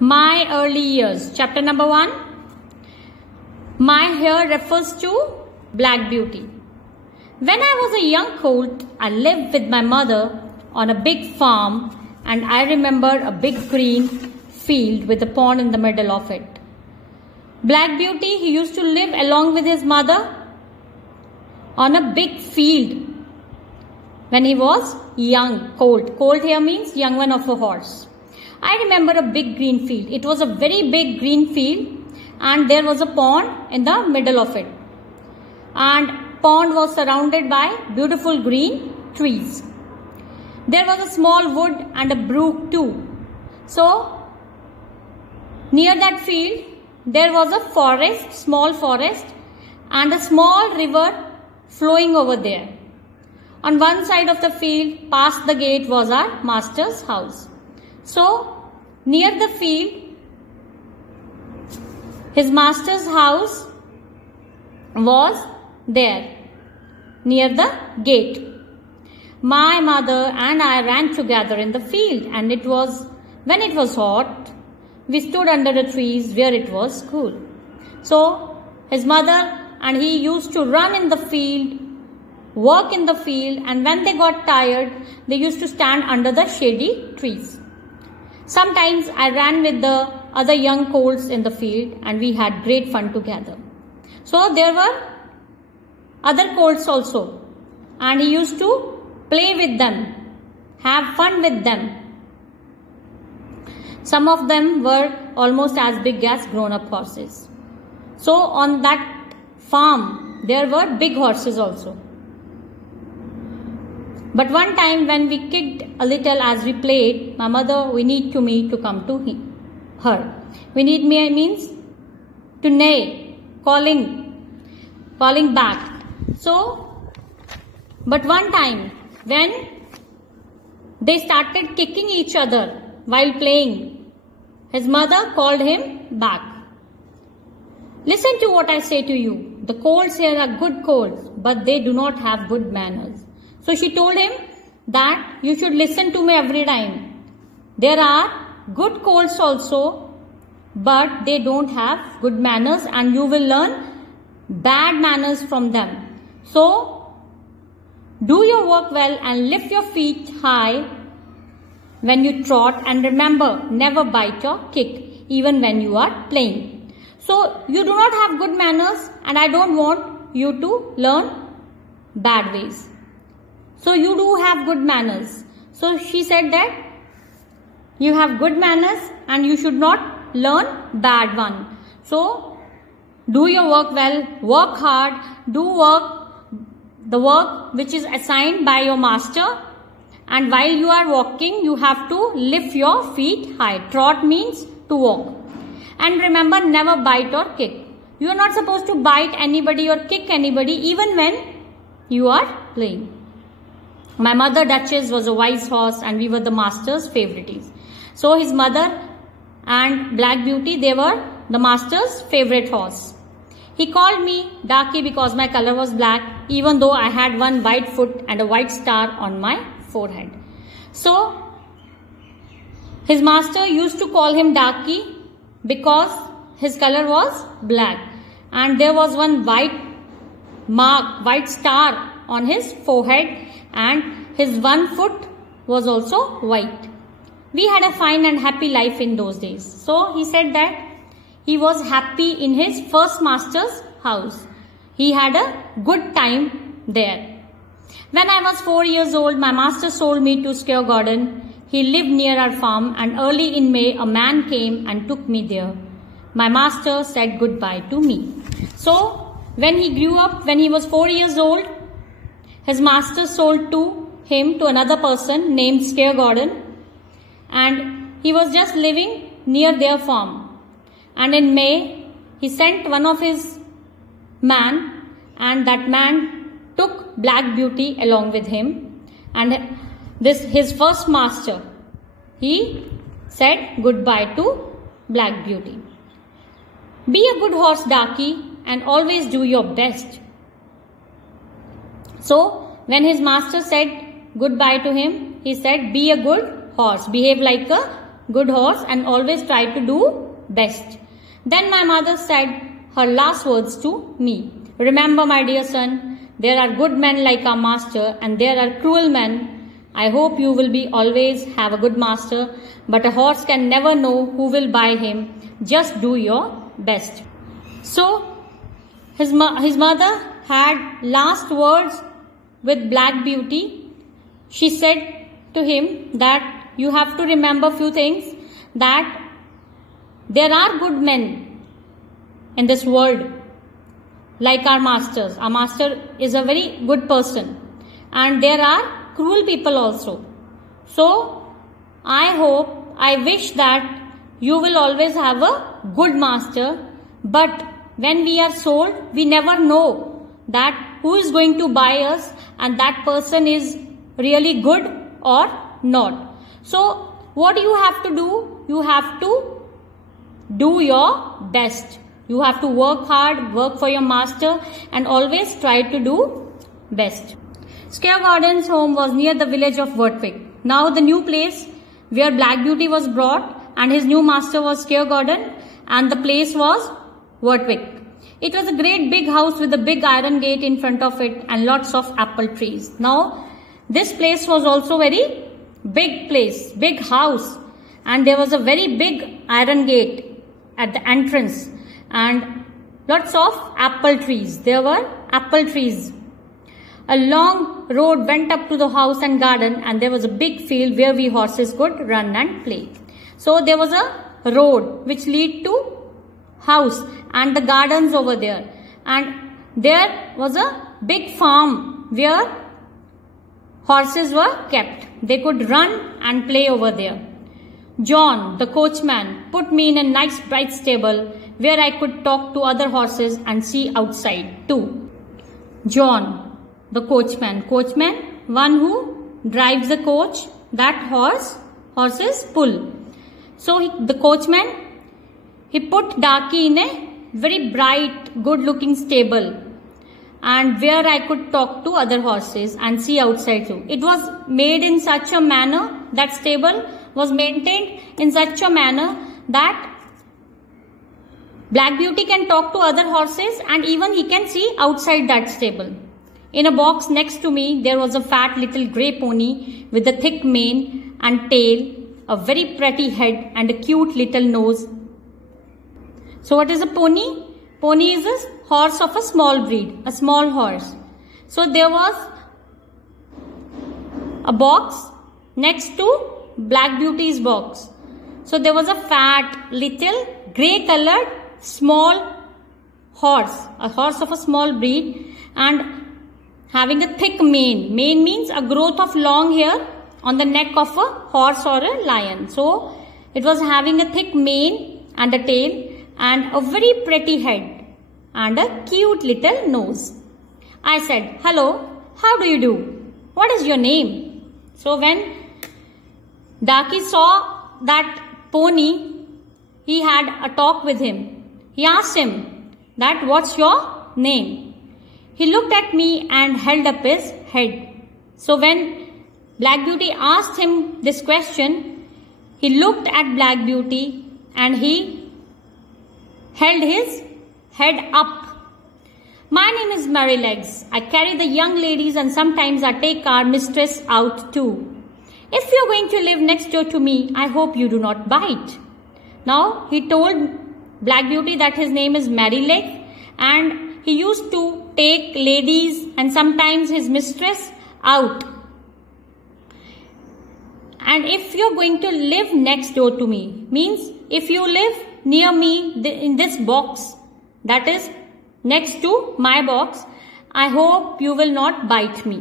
My early years. Chapter number 1. My here refers to Black Beauty. When I was a young colt, I lived with my mother on a big farm, and I remember a big green field with a pond in the middle of it. Black Beauty, he used to live along with his mother on a big field when he was young colt. Colt here means young one of a horse. I remember a big green field. It was a very big green field, and there was a pond in the middle of it. And pond was surrounded by beautiful green trees. There was a small wood and a brook too. So near that field there was a forest, small forest, and a small river flowing over there. On one side of the field, past the gate, was our master's house. So near the field, his master's house was there near the gate. My mother and I ran together in the field, and when it was hot, we stood under the trees where it was cool. So his mother and he used to run in the field, work in the field, and when they got tired, they used to stand under the shady trees. Sometimes I ran with the other young colts in the field, and we had great fun together. So there were other colts also, and he used to play with them, have fun with them. Some of them were almost as big as grown-up horses. So on that farm, there were big horses also. But one time when we kicked a little as we played, my mother, we need to me to come to her. We need me means to neigh, calling back. So, but one time when they started kicking each other while playing, his mother called him back. Listen to what I say to you. The colts here are good colts, but they do not have good manners. So she told him that you should listen to me every time. There are good colts also, but they don't have good manners, and you will learn bad manners from them. So do your work well and lift your feet high when you trot, and remember, never bite or kick even when you are playing. So you do not have good manners, and I don't want you to learn bad ways. So you do have good manners. So she said that you have good manners and you should not learn bad one. So do your work well, work hard, do the work which is assigned by your master, and while you are walking, you have to lift your feet high. Trot means to walk. And remember, never bite or kick. You are not supposed to bite anybody or kick anybody even when you are playing. My mother, Duchess, was a wise horse, and we were the master's favorites. So his mother and Black Beauty, they were the master's favorite horse. He called me Darky because my color was black, even though I had one white foot and a white star on my forehead. So his master used to call him Darky because his color was black, and there was one white star on his forehead, and his one foot was also white. We had a fine and happy life in those days. So he said that he was happy in his first master's house. He had a good time there. When I was 4 years old, my master sold me to Scare Gordon. He lived near our farm, and early in May, a man came and took me there. My master said goodbye to me. So when he grew up, when he was 4 years old, his master sold him to another person named Scare Gordon, and he was just living near their farm. And in May, he sent one of his man, and that man took Black Beauty along with him. And his first master, he said goodbye to Black Beauty. Be a good horse, Darky, and always do your best. So when his master said goodbye to him, he said, be a good horse, behave like a good horse and always try to do best. Then my mother said her last words to me. Remember, my dear son, there are good men like our master and there are cruel men. I hope you will be always have a good master, but a horse can never know who will buy him. Just do your best. So his mother had last words with Black Beauty. She said to him that you have to remember few things, that there are good men in this world like our masters. Our master is a very good person and there are cruel people also. So I wish that you will always have a good master, but when we are sold, we never know that who is going to buy us and that person is really good or not. So what you have to do? You have to do your best. You have to work hard, work for your master and always try to do best. Scaregordon's home was near the village of Wertwick. Now the new place where Black Beauty was brought and his new master was Scaregordon, and the place was Wertwick. It was a great big house with a big iron gate in front of it and lots of apple trees. Now this place was also very big place, big house, and there was a very big iron gate at the entrance and lots of apple trees. There were apple trees. A long road went up to the house and garden, and there was a big field where we horses could run and play. So there was a road which lead to house and the gardens over there, and there was a big farm where horses were kept. They could run and play over there. John, the coachman, put me in a nice bright stable where I could talk to other horses and see outside too. John, the coachman, one who drives the coach that horses pull. So the coachman, he put Darky in a very bright, good looking stable, and where I could talk to other horses and see outside too. It was made in such a manner, that stable was maintained in such a manner that Black Beauty can talk to other horses and even he can see outside that stable. In a box next to me, there was a fat little grey pony with a thick mane and tail, a very pretty head and a cute little nose. So what is a pony? Pony is a horse of a small breed, a small horse. So there was a box next to Black Beauty's box. So there was a fat little grey colored small horse, a horse of a small breed and having a thick mane. Mane means a growth of long hair on the neck of a horse or a lion. So it was having a thick mane and a tail and a very pretty head and a cute little nose. I said, "Hello, how do you do? What is your name?" So when Darky saw that pony, he had a talk with him. He asked him that, "What's your name?" He looked at me and held up his head. So when Black Beauty asked him this question, he looked at Black Beauty and he held his head up. "My name is Merrylegs. I carry the young ladies and sometimes I take our mistress out too. If you're going to live next door to me, I hope you do not bite." Now he told Black Beauty that his name is Merrylegs and he used to take ladies and sometimes his mistress out. And if you're going to live next door to me, means if you live near me in this box, that is next to my box, I hope you will not bite me.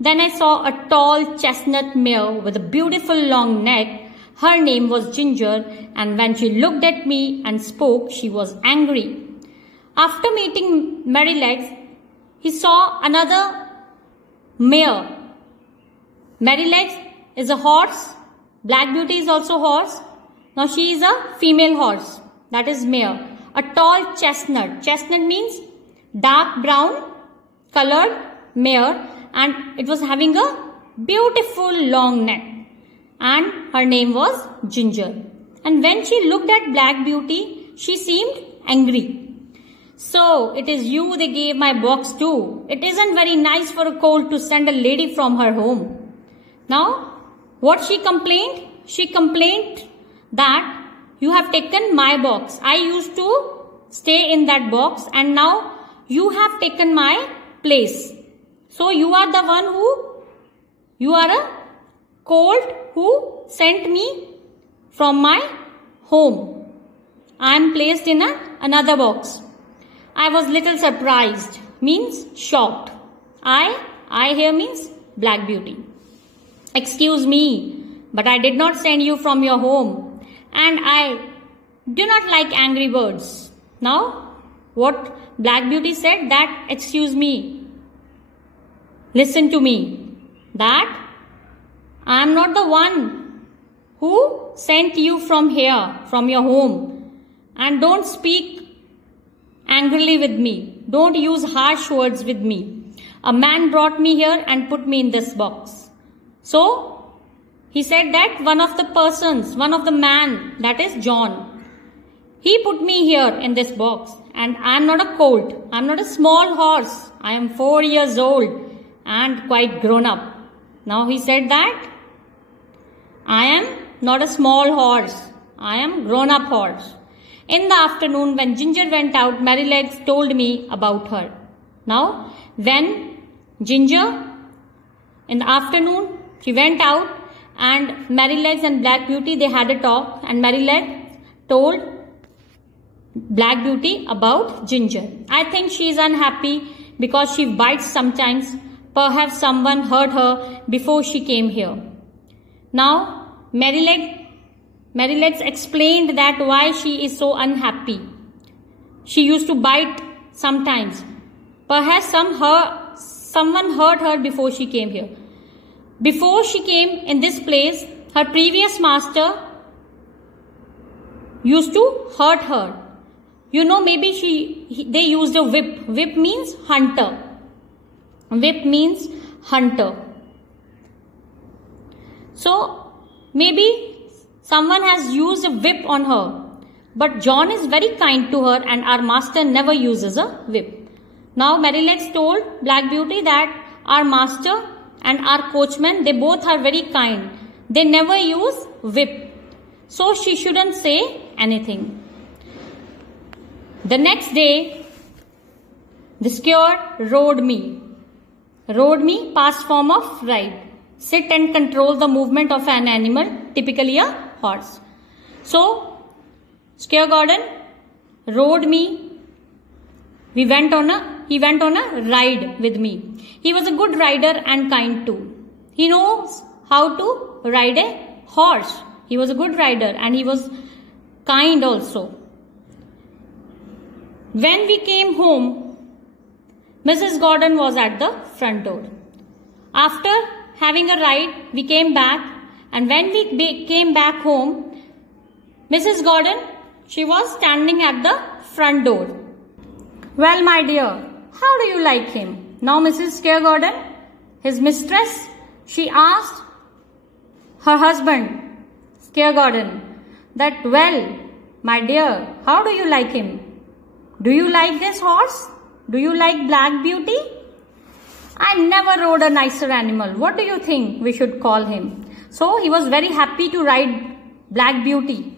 Then I saw a tall chestnut mare with a beautiful long neck. Her name was Ginger, and when she looked at me and spoke, she was angry. After meeting Merrylegs, he saw another mare. Merrylegs is a horse. Black Beauty is also horse. Now she is a female horse. That is mare. A tall chestnut. Chestnut means dark brown colored mare, and it was having a beautiful long neck. and her name was Ginger. And when she looked at Black Beauty, she seemed angry. So, it is you they gave my box to. It isn't very nice for a colt to send a lady from her home. Now, what she complained? She complained that you have taken my box. I used to stay in that box and now you have taken my place. So, you are the one you are a colt who sent me from my home. I am placed in another box. I was little surprised, means shocked. I here means Black Beauty. Excuse me, but I did not send you from your home and I do not like angry birds. Now, what Black Beauty said that, excuse me, listen to me, that I am not the one who sent you from here, from your home, and don't speak angrily with me. Don't use harsh words with me. A man brought me here and put me in this box. So, he said that one of the man, that is John, he put me here in this box and I am not a colt. I am not a small horse. I am 4 years old and quite grown up. Now he said that I am not a small horse. I am grown up horse. In the afternoon, when Ginger went out, Merrylegs told me about her. Now, when Ginger, in the afternoon, she went out and Merrylegs and Black Beauty, they had a talk and Merrylegs told Black Beauty about Ginger. I think she is unhappy because she bites sometimes. Perhaps someone hurt her before she came here. Now, Merrylegs explained that why she is so unhappy. She used to bite sometimes. Perhaps someone hurt her before she came here. Before she came in this place, her previous master used to hurt her. You know, maybe they used a whip. Whip means hunter. Whip means hunter. So, maybe someone has used a whip on her. But John is very kind to her and our master never uses a whip. Now, Merrylegs told Black Beauty that our master and our coachman, they both are very kind. They never use whip. So, she shouldn't say anything. The next day, the squire rode me. Rode me, past form of ride. Sit and control the movement of an animal, typically a horse. So, Squire Gordon rode me. He went on a ride with me. He was a good rider and kind too. He knows how to ride a horse. He was a good rider and he was kind also. When we came home, Mrs. Gordon was at the front door. After having a ride, we came back, and when we came back home, Mrs. Gordon, she was standing at the front door. Well, my dear, how do you like him? Now Mrs. Squire Gordon, his mistress, she asked her husband, Squire Gordon, that, well, my dear, how do you like him? Do you like this horse? Do you like Black Beauty? I never rode a nicer animal. What do you think we should call him? So he was very happy to ride Black Beauty.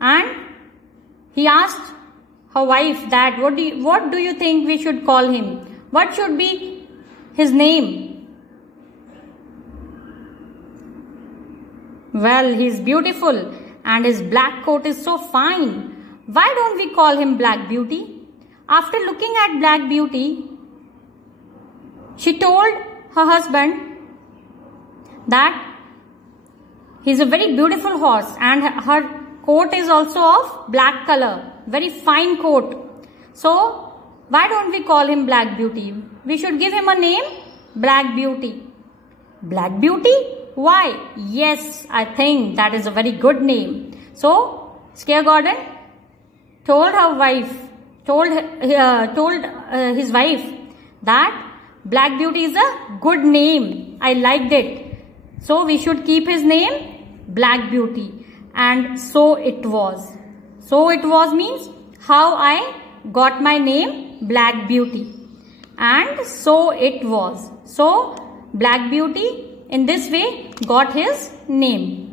And he asked her wife that, what do you think we should call him? What should be his name? Well, he is beautiful and his black coat is so fine. Why don't we call him Black Beauty? After looking at Black Beauty, she told her husband that he is a very beautiful horse and her coat is also of black color, very fine coat. So, why don't we call him Black Beauty? We should give him a name, Black Beauty. Black Beauty? Why? Yes, I think that is a very good name. So, Squire Gordon told his wife that Black Beauty is a good name. I liked it. So we should keep his name Black Beauty. And so it was. So it was means how I got my name Black Beauty. And so it was. So Black Beauty in this way got his name.